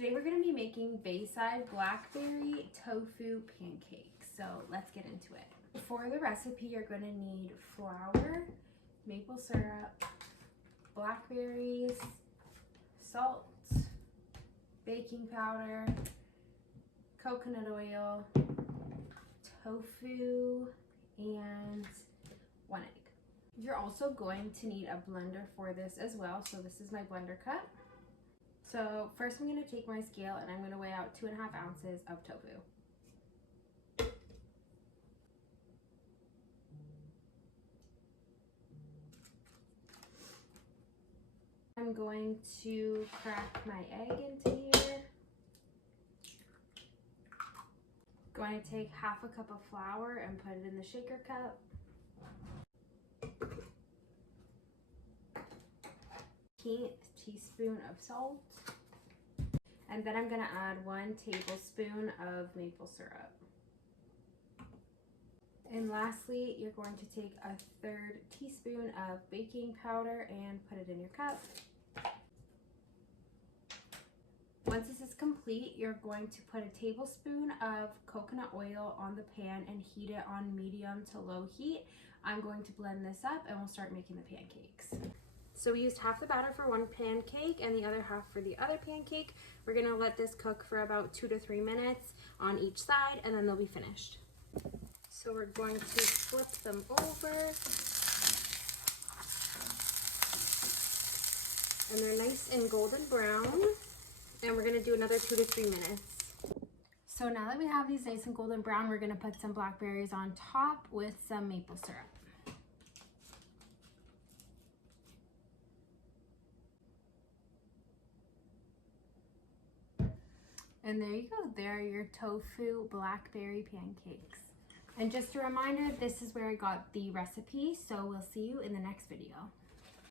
Today we're going to be making Bayside Blackberry Tofu Pancakes. So let's get into it. For the recipe, you're going to need flour, maple syrup, blackberries, salt, baking powder, coconut oil, tofu, and 1 egg. You're also going to need a blender for this as well. So this is my blender cup. So first I'm going to take my scale and I'm going to weigh out 2.5 ounces of tofu. I'm going to crack my egg into here. Going to take half a cup of flour and put it in the shaker cup. Teaspoon of salt. And then I'm going to add 1 tablespoon of maple syrup. And lastly, you're going to take a 1/3 teaspoon of baking powder and put it in your cup. Once this is complete, you're going to put a tablespoon of coconut oil on the pan and heat it on medium to low heat. I'm going to blend this up and we'll start making the pancakes. So we used half the batter for 1 pancake and the other half for the other pancake. We're gonna let this cook for about 2 to 3 minutes on each side and then they'll be finished. So we're going to flip them over. And they're nice and golden brown. And we're gonna do another 2 to 3 minutes. So now that we have these nice and golden brown, we're gonna put some blackberries on top with some maple syrup. And there you go, there are your tofu blackberry pancakes. And just a reminder, this is where I got the recipe, so we'll see you in the next video.